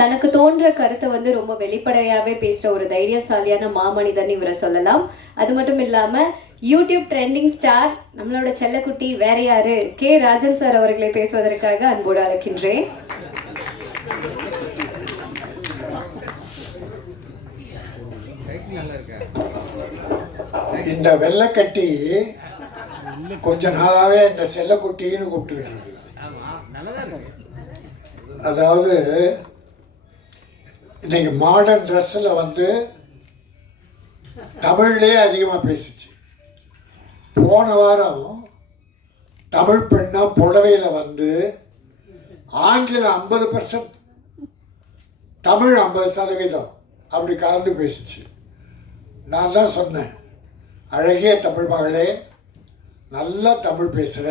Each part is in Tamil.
தனக்கு தோன்ற கருத்தை வந்து ரொம்ப வெளிப்படையாவே பேசுற ஒரு தைரியசாலியான மாமனிதன் இவரை சொல்லலாம். அது மட்டும் இல்லாம யூடியூப் ட்ரெண்டிங் ஸ்டார் நம்மளோட செல்லக்குட்டி வேற யாரு? கே. ராஜன் சார் அவர்களை பேசுவதற்காக அன்போடு அழைக்கின்றேன். இந்த வெள்ளைக்கட்டி கொஞ்ச நாளாவே இந்த செல்லக்குட்டின்னு கூப்பிட்டுக்கிட்டு இருக்கு. அதாவது இன்னைக்கு மாடர்ன் ட்ரெஸ்ஸில் வந்து தமிழ்லேயே அதிகமாக பேசிச்சு. போன வாரம் தமிழ் பெண்ணாக புடவையில் வந்து ஆங்கிலம் ஐம்பது பர்சன்ட் தமிழ் ஐம்பது சதவீதம் அப்படி கலந்து பேசிச்சு. நான் தான் சொன்னேன் அழகிய தமிழ் மகளே நல்லா தமிழ் பேசுகிற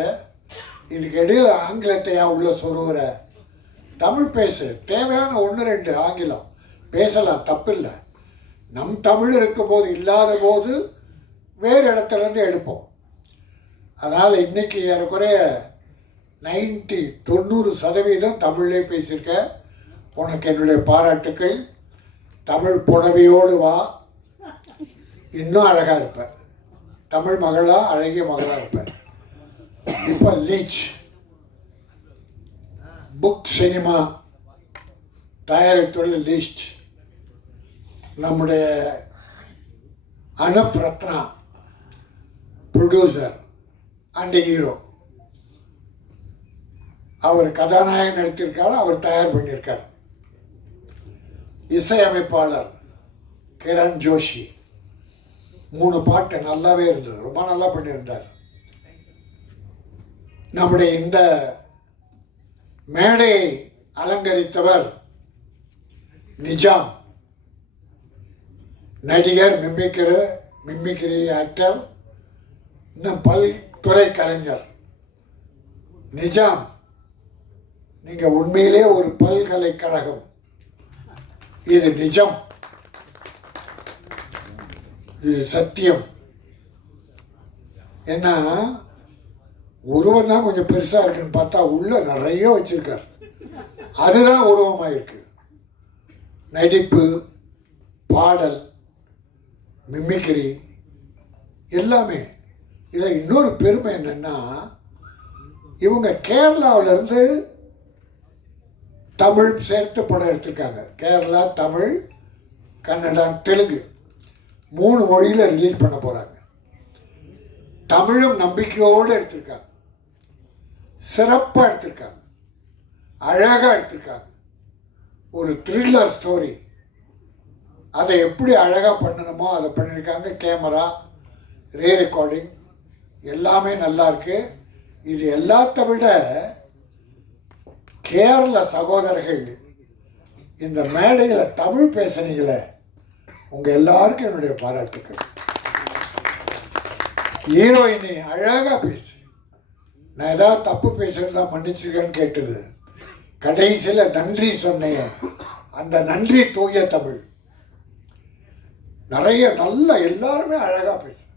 இதுக்கு இடையில் ஆங்கிலத்தையா உள்ள சொருகிற தமிழ் பேசு தேவையான ஒன்று ரெண்டு ஆங்கிலம். பேசலாம் தப்பில்லை. நம் தமிழ் இருக்கும்போது இல்லாத போது வேறு இடத்துலேருந்து எடுப்போம். அதனால் இன்னைக்கு ஏறக்குறைய நைன்டி தொண்ணூறு சதவீதம் தமிழ்லே பேசியிருக்க. உனக்கு என்னுடைய பாராட்டுக்கள். தமிழ் புடவையோடு வா. இன்னும் அழகாக இருப்பேன் தமிழ் மகளாக அழகிய மகளாக இருப்பேன் இப்போ லீச். புக் சினிமா தயாரித்துள்ள லீஸ்ட் நம்முடைய Anoop Ratna producer and hero அவர் கதாநாயகன் நடித்திருக்காரு அவர் தயார் பண்ணியிருக்கார். இசையமைப்பாளர் கிரண் ஜோஷி. மூணு பாட்டு நல்லாவே இருந்தது. ரொம்ப நல்லா பண்ணியிருந்தார். நம்முடைய இந்த மேடையை அலங்கரித்தவர் நிஜாம். நடிகர் மிம்மிக்கிற மிம்மிக்கிரி ஆக்டர் இன்னும் பல்துறை கலைஞர். நிஜாம் நீங்கள் உண்மையிலே ஒரு பல்கலைக்கழகம். இது நிஜம். இது சத்தியம். ஏன்னா உருவம் தான் கொஞ்சம் பெருசாக இருக்குன்னு பார்த்தா உள்ள நிறைய வச்சுருக்கார். அதுதான் உருவமாக இருக்கு நடிப்பு பாடல் மிமிக்ரி எல்லாமே. இதில் இன்னொரு பெருமை என்னென்னா இவங்க கேரளாவிலேருந்து தமிழ் சேர்த்து படம் எடுத்திருக்காங்க. கேரளா தமிழ் கன்னடா தெலுங்கு. மூணு மொழியில் ரிலீஸ் பண்ண போகிறாங்க தமிழும் நம்பிக்கையோடு எடுத்திருக்காங்க. சிறப்பாக எடுத்திருக்காங்க. அழகாக எடுத்திருக்காங்க. ஒரு த்ரில்லர் ஸ்டோரி அதை எப்படி அழகாக பண்ணணுமோ அதை பண்ணியிருக்காங்க. கேமரா ரே ரெக்கார்டிங் எல்லாமே நல்லா இருக்கு. இது எல்லாத்த விட கேரள சகோதரர்கள் இந்த மேடையில் தமிழ் பேசுனீங்களே உங்கள் எல்லாருக்கும் என்னுடைய பாராட்டுக்கள். ஹீரோயினி அழகாக பேசு. நான் ஏதாவது தப்பு பேசுகிறதா மன்னிச்சிருக்கேன்னு கேட்டது. கடைசியில் நன்றி சொன்னேன். அந்த நன்றி தூய தமிழ். நிறைய நல்ல எல்லாருமே அழகாக பேசுகிறேன்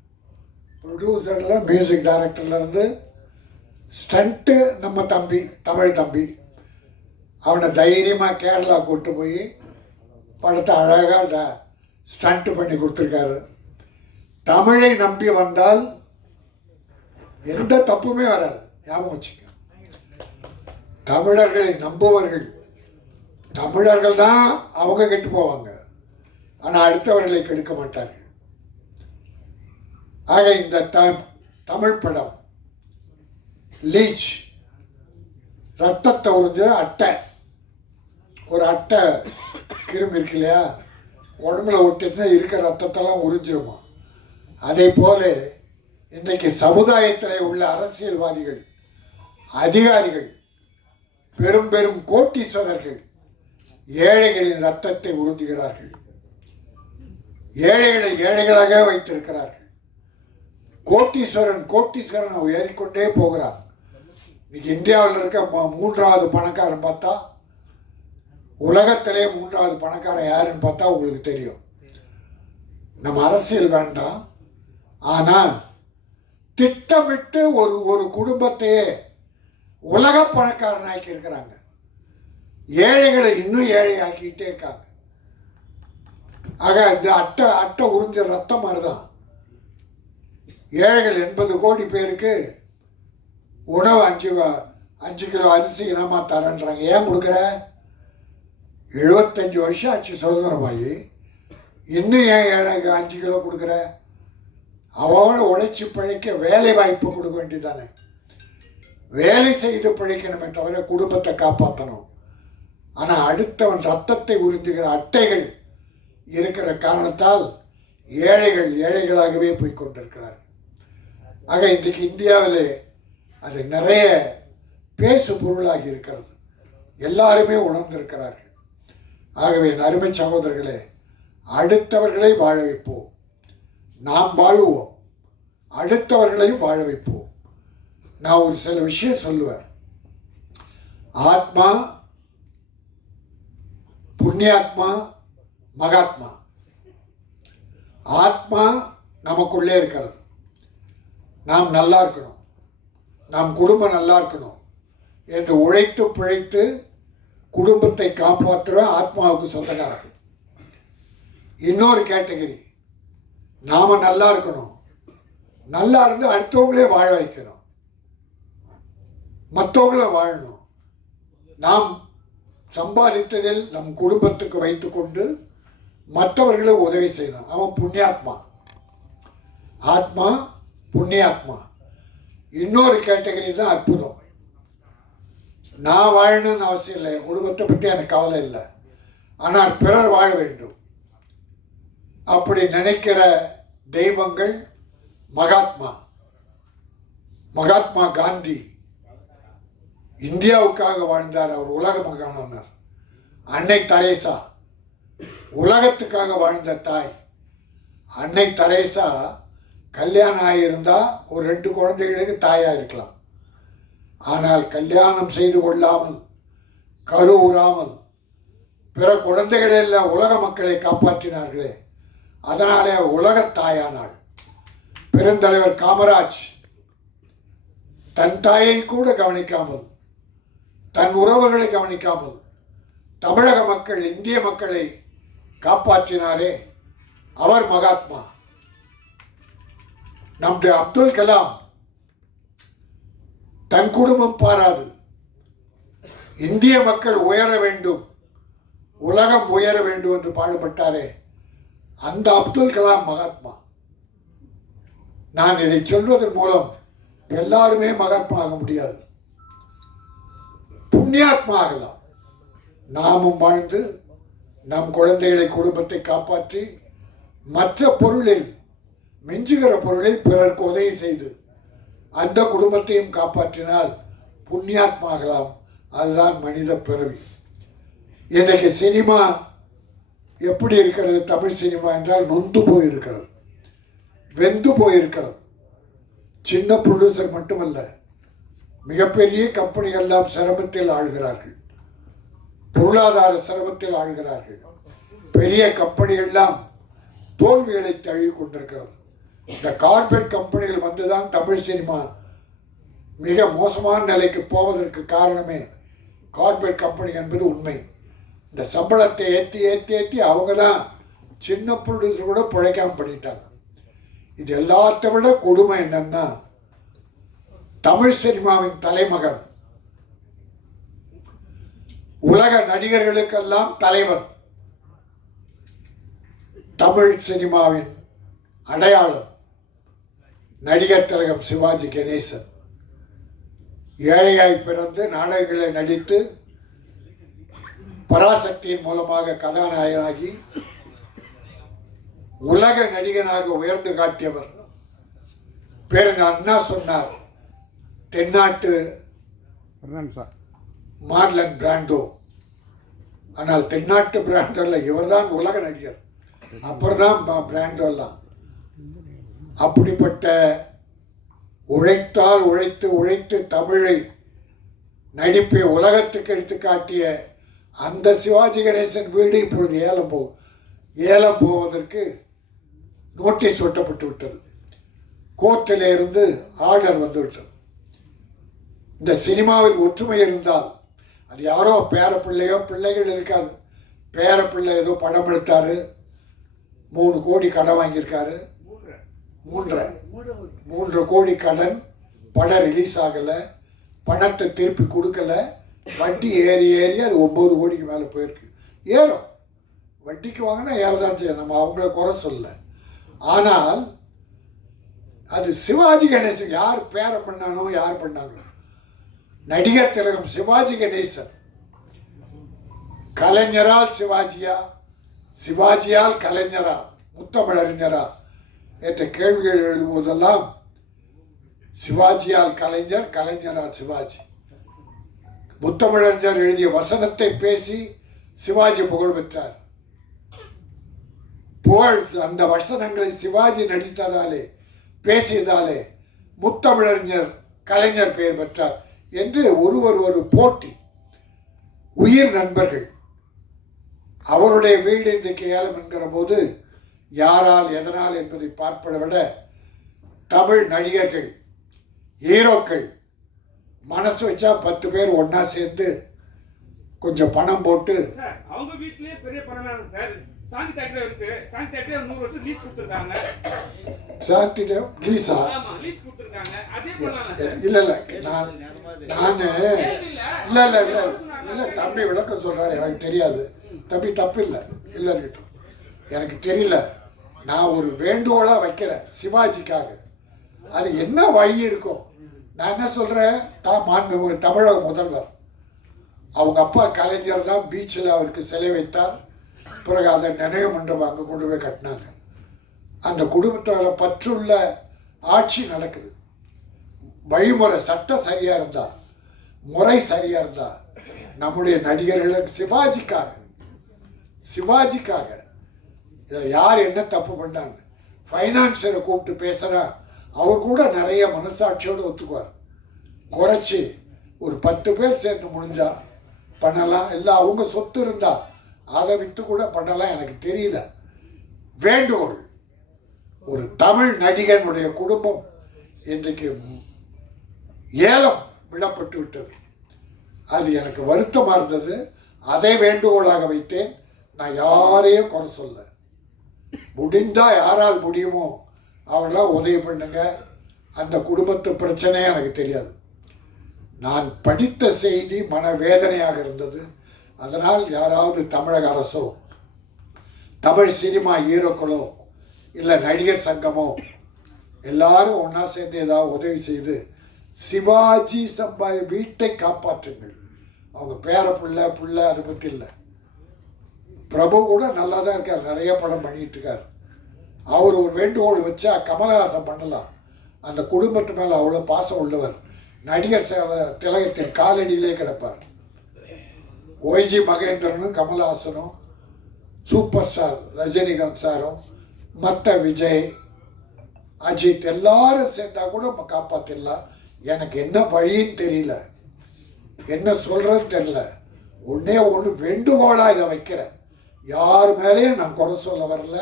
ப்ரொடியூசரில் மியூசிக் டைரக்டர்லேருந்து ஸ்டண்ட்டு நம்ம தம்பி தமிழ் தம்பி அவனை தைரியமாக கேரளா கூட்டு போய் படத்தை அழகாக ஸ்டண்ட்டு பண்ணி கொடுத்துருக்காரு. தமிழை நம்பி வந்தால் எந்த தப்புமே வராது. ஞாபகம் வச்சுக்க. தமிழர்களை நம்புவர்கள் தமிழர்கள் தான் அவங்க கெட்டு போவாங்க. ஆனால் அடுத்தவர்களை கெடுக்க மாட்டார்கள். ஆக இந்த த தமிழ் படம் லீச் ரத்தத்தை உறிஞ்ச அட்டை ஒரு அட்டை கிருமி இருக்கு இல்லையா? உடம்புல ஒட்டிட்டு இருக்கிற ரத்தத்தெல்லாம் உறிஞ்சிருமா? அதே போல இன்றைக்கு சமுதாயத்தில் உள்ள அரசியல்வாதிகள் அதிகாரிகள் பெரும் பெரும் கோட்டீஸ்வரர்கள் ஏழைகளின் ரத்தத்தை உறிஞ்சுகிறார்கள். ஏழைகளை ஏழைகளாக வைத்திருக்கிறார்கள். கோட்டீஸ்வரன் கோட்டீஸ்வரன் ஏறிக்கொண்டே போகிறார். இன்னைக்கு இந்தியாவில் இருக்க ம- மூன்றாவது பணக்காரன் பார்த்தா உலகத்திலே மூன்றாவது பணக்காரன் யாருன்னு பார்த்தா உங்களுக்கு தெரியும். நம்ம அரசியல் வேண்டாம். ஆனால் திட்டமிட்டு ஒரு ஒரு குடும்பத்தையே உலக பணக்காரனாக்கி இருக்கிறாங்க ஏழைகளை இன்னும் ஏழை ஆக்கிக்கிட்டே இருக்காங்க. ஆக இந்த அட்டை அட்டை உறிஞ்ச ரத்தம் மாதிரிதான் ஏழைகள் எண்பது கோடி பேருக்கு உணவு அஞ்சு அஞ்சு கிலோ அரிசி இனமா தரேன்றாங்க. ஏன் கொடுக்குற? எழுபத்தஞ்சு வருஷம் ஆச்சு சுதந்திரமாகி இன்னும் ஏன் ஏழைக்கு அஞ்சு கிலோ கொடுக்குற? அவனோட உழைச்சி பிழைக்க வேலை வாய்ப்பு கொடுக்க வேண்டியதானே வேலை செய்து பிழைக்கணுமே தவிர குடும்பத்தை காப்பாற்றணும் ஆனால் அடுத்தவன் ரத்தத்தை உறிஞ்சுகிற அட்டைகள் இருக்கிற காரணத்தால் ஏழைகள் ஏழைகளாகவே போய் கொண்டிருக்கிறார் ஆக இன்றைக்கு இந்தியாவிலே அது நிறைய பேசு பொருளாகி இருக்கிறது. எல்லாருமே உணர்ந்திருக்கிறார்கள். ஆகவே என் அருமை சகோதரர்களே அடுத்தவர்களை வாழ வைப்போம். நாம் வாழுவோம். அடுத்தவர்களையும் வாழ வைப்போம். நான் ஒரு சில விஷயம் சொல்லுவேன். ஆத்மா புண்ணியாத்மா மகாத்மா. ஆத்மா நமக்குள்ளே இருக்கிறது. நாம் நல்லா இருக்கணும். நாம் குடும்பம் நல்லா இருக்கணும் என்று உழைத்து பிழைத்து குடும்பத்தை காப்பாற்றுற ஆத்மாவுக்கு சொந்தக்காரர்கள். இன்னொரு கேட்டகரி. நாம் நல்லா இருக்கணும். நல்லா இருந்து அடுத்தவங்களே வாழ வைக்கணும். மற்றவங்கள வாழணும். நாம் சம்பாதித்ததில் நம் குடும்பத்துக்கு வைத்துக்கொண்டு மற்றவர்களை உதவி செய்யணும். அவன் புண்ணியாத்மா. ஆத்மா புண்ணியாத்மா. இன்னொரு கேட்டகரி தான் அற்புதம். நான் வாழணும்னு அவசியம் இல்லை. என் குடும்பத்தை பற்றி எனக்கு கவலை இல்லை. ஆனால் பிறர் வாழ வேண்டும். அப்படி நினைக்கிற தெய்வங்கள் மகாத்மா. மகாத்மா காந்தி. இந்தியாவுக்காக வாழ்ந்தார். அவர் உலக மகானானார். அன்னை தரேசா. உலகத்துக்காக வாழ்ந்த தாய் அன்னை தரேசா கல்யாணம் ஆகியிருந்தால் ஒரு ரெண்டு குழந்தைகளுக்கு தாயாக இருக்கலாம் ஆனால் கல்யாணம் செய்து கொள்ளாமல் கருவுறாமல் பிற குழந்தைகளெல்லாம் உலக மக்களை காப்பாற்றினார்களே. அதனாலே உலகத் தாயானாள். பெருந்தலைவர் காமராஜ் தன் தாயை கூட கவனிக்காமல் தன் உறவுகளை கவனிக்காமல் தமிழக மக்கள் இந்திய மக்களை காப்பாற்றினாரே அவர் மகாத்மா. நம்முடைய அப்துல் கலாம் தன் குடும்பம் பாராது. இந்திய மக்கள் உயர வேண்டும் உலகம் உயர வேண்டும் என்று பாடுபட்டாரே அந்த அப்துல் கலாம் மகாத்மா. நான் இதை சொல்வதன் மூலம் எல்லாருமே மகாத்மா ஆக முடியாது. புண்ணியாத்மா ஆகலாம். நாமும் வாழ்ந்து நம் குழந்தைகளை குடும்பத்தை காப்பாற்றி மற்ற பொருளில் மிஞ்சுகிற பொருளை பிறருக்கு உதவி செய்து அந்த குடும்பத்தையும் காப்பாற்றினால் புண்ணியாத்மாகலாம். அதுதான் மனித பிறவி. இன்றைக்கு சினிமா எப்படி இருக்கிறது? தமிழ் சினிமா என்றால் நொந்து போயிருக்கிறது. வெந்து போயிருக்கிறது. சின்ன ப்ரொடியூசர் மட்டுமல்ல மிகப்பெரிய கம்பெனிகள்லாம் சிரமத்தில் ஆழ்கிறார்கள். பொருளாதார சிரமத்தில் ஆழ்கிறார்கள். பெரிய கம்பெனிகள்லாம் தோல்விகளை தழுவி கொண்டிருக்கிறது. இந்த கார்பரேட் கம்பெனிகள் வந்துதான் தமிழ் சினிமா மிக மோசமான நிலைக்கு போவதற்கு காரணமே கார்பரேட் கம்பெனி என்பது உண்மை. இந்த சம்பளத்தை ஏற்றி ஏற்றி ஏற்றி அவங்க தான் சின்ன ப்ரொடியூசர் கூட பிழைக்காம பண்ணிட்டாங்க. இது எல்லாத்த விட கொடுமை என்னன்னா தமிழ் சினிமாவின் தலைமகன் உலக நடிகர்களுக்கெல்லாம் தலைவன் தமிழ் சினிமாவின் அடையாளம் நடிகர் திலகம் சிவாஜி கணேசன். ஏழையாய் பிறந்து நாடகங்களை நடித்து பராசக்தியின் மூலமாக கதாநாயகனாகி உலக நடிகனாக உயர்ந்து காட்டியவர். பேருங்க அண்ணா சொன்னார்? தென்னாட்டு சார். மார்லன் பிராண்டோ ஆனால் தென்னாட்டு பிராண்டோல இவர்தான் உலக நடிகர். அப்புறம் தான் பிராண்டோ எல்லாம். அப்படிப்பட்ட உழைத்தால் உழைத்து உழைத்து தமிழை நடிப்பை உலகத்துக்கு எடுத்து காட்டிய அந்த சிவாஜி கணேசன் வீடு இப்பொழுது ஏலம் போ ஏலம் போவதற்கு நோட்டீஸ் ஒட்டப்பட்டு விட்டது. கோர்ட்டில் இருந்து ஆர்டர் வந்துவிட்டது இந்த சினிமாவில் ஒற்றுமை இருந்தால் அது யாரோ பேர பிள்ளையோ பிள்ளைகள் இருக்காது. பேர பிள்ளை ஏதோ படம் எடுத்தாரு. மூணு கோடி கடன் வாங்கியிருக்காரு. மூன்றரை. மூன்று கோடி கடன் படம் ரிலீஸ் ஆகலை. பணத்தை திருப்பி கொடுக்கல. வட்டி ஏறி ஏறி அது ஒம்பது கோடிக்கு மேலே போயிருக்கு. ஏறும். வட்டிக்கு வாங்கினா ஏறதான் செய்யும். நம்ம அவங்கள குறை சொல்ல ஆனால் அது சிவாஜி கணேசன் யார் பேரை பண்ணானோ யார் பண்ணாங்களோ நடிகர் திலகம் சிவாஜி கணேசன். கலைஞரால் சிவாஜியா? சிவாஜியால் கலைஞரா? முத்தமிழறிஞரா என்ற கேள்விகள் எழுதும்போதெல்லாம் சிவாஜியால் கலைஞர் கலைஞரால் சிவாஜி. முத்தமிழறிஞர் எழுதிய வசனத்தை பேசி சிவாஜி புகழ் பெற்றார். புகழ் அந்த வசனங்களை சிவாஜி நடித்ததாலே பேசியதாலே முத்தமிழறிஞர் கலைஞர் பெயர் பெற்றார். என்று ஒருவர் ஒரு போட்டி. உயிர் நண்பர்கள். அவருடைய வீடு இன்றைக்கு ஏலம் என்கிற போது யாரால் எதனால் என்பதை பார்ப்பதை விட தமிழ் நடிகர்கள் ஹீரோக்கள் மனசு வச்சா பத்து பேர் ஒன்றா சேர்ந்து கொஞ்சம் பணம் போட்டு அவங்க வீட்டிலேயே பெரிய பணம் சார். சாந்தி தேட்டர் இருக்கு. சாந்தி தேட்டர் நூறு வருஷம் லீஸ் கொடுத்துருக்காங்க. சாத்திடம் ப்ளீஸா ஆமா லீஸ் கொடுத்துருக்காங்க. அதே பண்ணலாம் சார்? இல்ல இல்ல. நான் நான் இல்ல இல்ல இல்ல. இல்ல தம்பி விளக்கம் சொல்றாரு. எனக்கு தெரியாது. தம்பி தப்பு இல்லை. இல்லை இருக்கட்டும். எனக்கு தெரியல. நான் ஒரு வேண்டுகோளா வைக்கிறேன் சிவாஜிக்காக. அது என்ன வழி இருக்கும் நான் என்ன சொல்றேன்? தான் மாண்பு தமிழக முதல்வர். அவங்க அப்பா கலைஞர் தான் பீச்சில் அவருக்கு சிலை வைத்தார். பிறகு அதை நினைவு மண்டபம் அங்கே கொண்டு போய் கட்டினாங்க. அந்த குடும்பத்தில் பற்றுள்ள ஆட்சி நடக்குது. வழிமுறை சட்டம் சரியாக இருந்தா முறை சரியாக இருந்தா நம்முடைய நடிகர்களுக்கு சிவாஜிக்காக சிவாஜிக்காக இதை யார் என்ன தப்பு பண்ணாங்க ஃபைனான்சியரை கூப்பிட்டு பேசுகிறா அவர் கூட நிறைய மனசாட்சியோடு ஒத்துக்குவார். குறைச்சி ஒரு பத்து பேர் சேர்ந்து முடிஞ்சா பண்ணலாம். இல்லை அவங்க சொத்து இருந்தால் அதை விற்று கூட பண்ணலாம் எனக்கு தெரியல. வேண்டுகோள். ஒரு தமிழ் நடிகனுடைய குடும்பம் இன்றைக்கு ஏலம் விடப்பட்டு விட்டது. அது எனக்கு வருத்தமாக இருந்தது. அதை வேண்டுகோளாக வைத்தேன். நான் யாரையும் குறை சொல்ல. முடிந்தால் யாரால் முடியுமோ அவங்களாம் உதவி பண்ணுங்க. அந்த குடும்பத்து பிரச்சனையே எனக்கு தெரியாது. நான் படித்த செய்தி மனவேதனையாக இருந்தது. அதனால் யாராவது தமிழக அரசோ தமிழ் சினிமா ஹீரோக்களோ இல்லை நடிகர் சங்கமோ எல்லாரும் ஒன்றா சேர்ந்து ஏதாவது உதவி செய்து சிவாஜி சம்பாய் வீட்டை காப்பாற்றுங்கள். அவங்க பேர பிள்ளை பிள்ளை அதை பற்றி இல்லை. பிரபு கூட நல்லா தான் இருக்கார் நிறைய படம் பண்ணிகிட்டு இருக்கார். அவர் ஒரு வேண்டுகோள் வச்சா கமலஹாசன் பண்ணலாம். அந்த குடும்பத்து மேலே அவ்வளோ பாசம் உள்ளவர். நடிகர் ச- திலகத்தின் காலடியிலே கிடப்பார். ஒய்ஜி மகேந்திரனும் கமலஹாசனும் சூப்பர் ஸ்டார் ரஜினிகாந்த் சாரும் மற்ற விஜய் அஜித் எல்லாரும் சேர்ந்தா கூட நம்ம காப்பாற்றிடலாம் எனக்கு என்ன வழின்னு தெரியல. என்ன சொல்கிறது தெரியல. ஒன்றே ஒன்று வேண்டுகோளாக இதை வைக்கிறேன். யார் மேலேயும் நான் குறை சொல்ல வரல.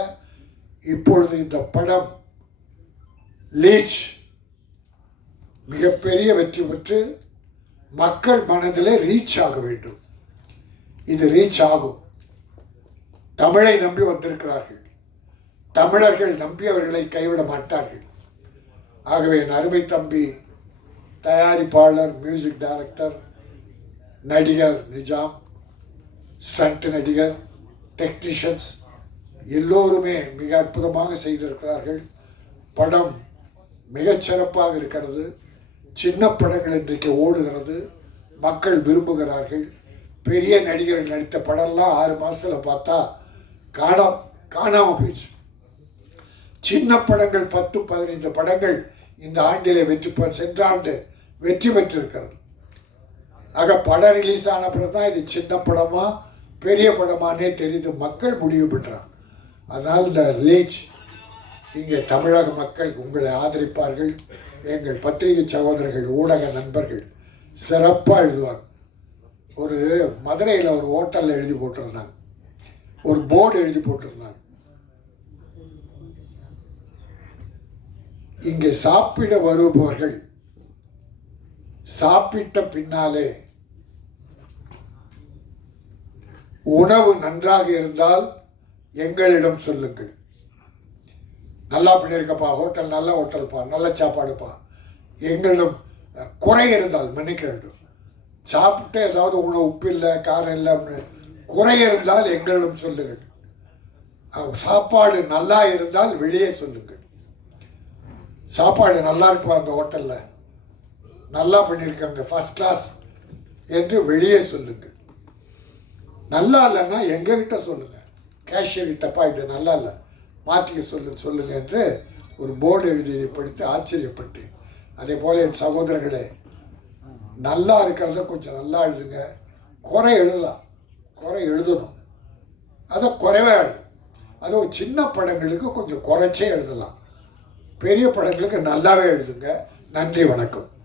இப்பொழுது இந்த படம் லீச் மிகப்பெரிய வெற்றி பெற்று மக்கள் மனதிலே ரீச் ஆக வேண்டும். இது ரீச் ஆகும். தமிழை நம்பி வந்திருக்கிறார்கள். தமிழர்கள் நம்பி அவர்களை கைவிட மாட்டார்கள். ஆகவே என் அருமை தம்பி தயாரிப்பாளர் மியூசிக் டைரக்டர் நடிகர் நிஜாம் ஸ்டண்ட் நடிகர் டெக்னீஷியன்ஸ் எல்லோருமே மிக அற்புதமாக செய்திருக்கிறார்கள். படம் மிகச்சிறப்பாக இருக்கிறது. சின்ன படங்கள் இன்றைக்கு ஓடுகிறது. மக்கள் விரும்புகிறார்கள். பெரிய நடிகர்கள் நடித்த படம்லாம் ஆறு மாதத்தில் பார்த்தா காணாம காணாமல் போயிடுச்சு. சின்ன படங்கள் பத்து பதினைந்து படங்கள் இந்த ஆண்டிலே வெற்றி பெ சென்ற ஆண்டு வெற்றி பெற்றிருக்கிறது. ஆக படம் ரிலீஸ் ஆன பிறகு தான் இது சின்ன படமா பெரிய படமானே தெரிந்து மக்கள் முடிவு பண்றாங்க அதனால் இந்த லீச் இங்கே தமிழக மக்கள் உங்களை ஆதரிப்பார்கள். எங்கள் பத்திரிகை சகோதரர்கள் ஊடக நண்பர்கள் சிறப்பாக எழுதுவாங்க. ஒரு மதுரையில் ஒரு ஹோட்டலில் எழுதி போட்டிருந்தாங்க. ஒரு போர்டு எழுதி போட்டிருந்தாங்க. இங்கே சாப்பிட வருபவர்கள் சாப்பிட்ட பின்னாலே உணவு நன்றாக இருந்தால் எங்களிடம் சொல்லுங்கள். நல்லா பண்ணியிருக்கப்பா ஹோட்டல் நல்ல ஹோட்டல்ப்பா நல்ல சாப்பாடுப்பா. எங்களிடம் குறை இருந்தால் மன்னிக்க வேண்டும். சாப்பிட்டு ஏதாவது உணவு உப்பு இல்லை காரம் இல்லை அப்படின்னு குறை இருந்தால் எங்களிடம் சொல்லுங்கள். சாப்பாடு நல்லா இருந்தால் வெளியே சொல்லுங்கள். சாப்பாடு நல்லா இருப்பா அந்த ஹோட்டலில்? நல்லா பண்ணியிருக்காங்க ஃபர்ஸ்ட் கிளாஸ் என்று வெளியே சொல்லுங்கள். நல்லா இல்லைன்னா எங்ககிட்ட சொல்லுங்கள் கேஷியர் கிட்டப்பா இது நல்லா இல்லை. மாற்றிக்க சொல்லு சொல்லுங்கள் என்று ஒரு போர்டு எழுதியை படித்து ஆச்சரியப்பட்டேன். அதே போல் என் சகோதரர்களே நல்லா இருக்கிறத கொஞ்சம் நல்லா எழுதுங்க. குறை எழுதலாம். குறை எழுதணும். அதை குறைவாக எழுதும் அதுவும் சின்ன படங்களுக்கு கொஞ்சம் குறைச்சே எழுதலாம். பெரிய படங்களுக்கு நல்லாவே எழுதுங்க. நன்றி வணக்கம்.